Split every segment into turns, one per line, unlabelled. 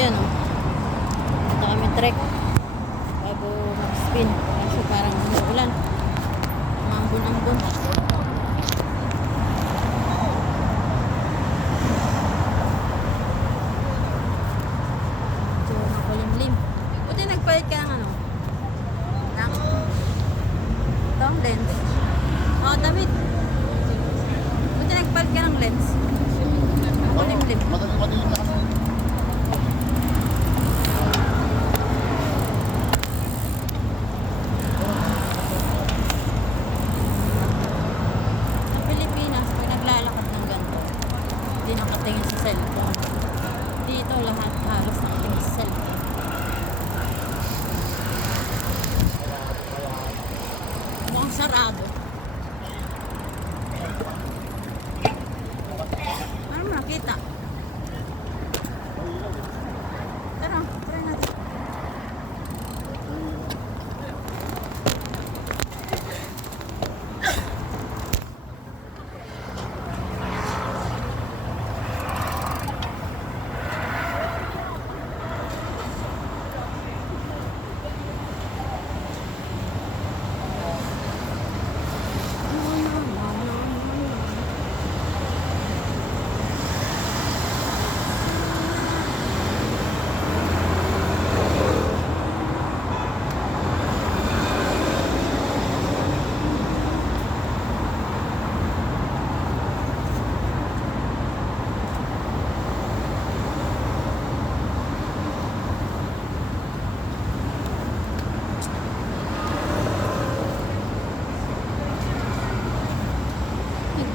Yan o. Punta kami trek. Bago mag-spin. Kaso parang umuulan. Mambon-ambon. Medyo makulimlim. Buti nagpalit ka ng ano? Ng Itong lens. Oo, damit. Buti nagpalit ka ng lens. Makulimlim.
Madaling madilim na kasi.
Sa Pilipinas, pag naglalakad ng ganito, hindi nakatingin sa cellphone. Dito, lahat halos nakatingin sa cellphone. Mukhang sarado. Ano mo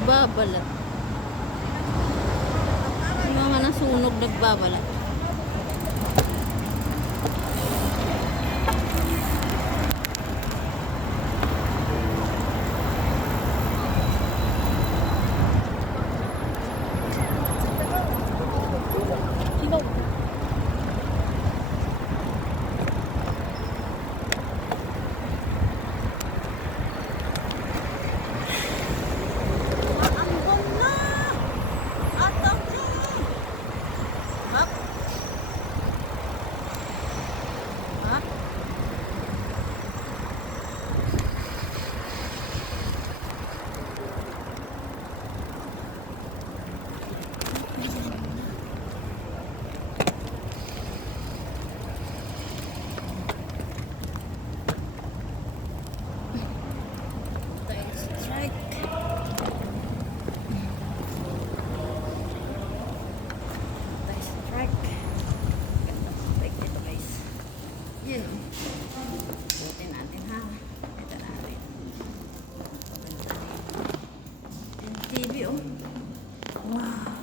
Nagbabalat. Yung mga nasunog nagbabalat. Wow.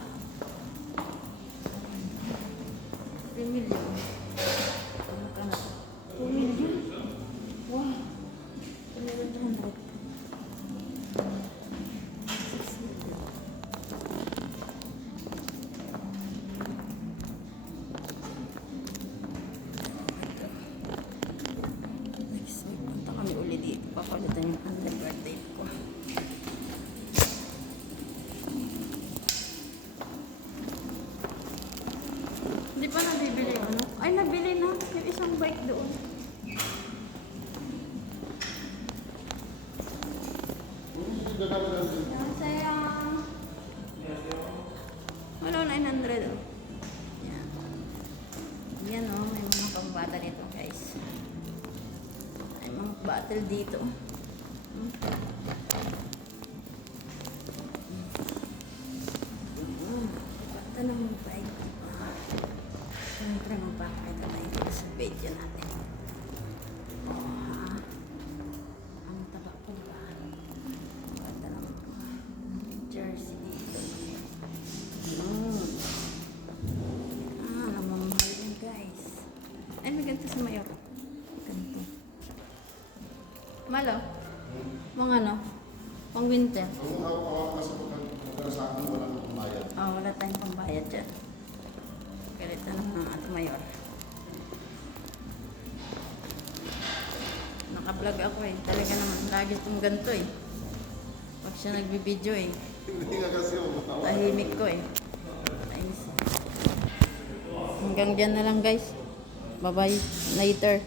Saya. Wala 900 oh. Yan. Yan may mga pambata dito guys. May mga dito. Hmm. Hmm. Bata ng bike. Siyempre magpapakita tayo sa video natin. Oh, ha? Ang taba ko ba? Bata ng jersey dito. Hmm. Ah, namamahal yan guys. Ay, may ganito sa mayor. Ganito. Malo? Mga ano? Pang winter.
Kung hawak-hawak ka sa pagkakala sa akin, walang bayad.
Ah, wala tayong pambayad dyan. Galit na ng ato mayor. Naka-vlog ako eh. Talaga naman. Lagi itong ganito eh. Pag siya nagbibideo eh.
Hindi nga kasi umawa.
Tahimik ko eh. Ayos. Hanggang dyan na lang guys. Bye-bye later.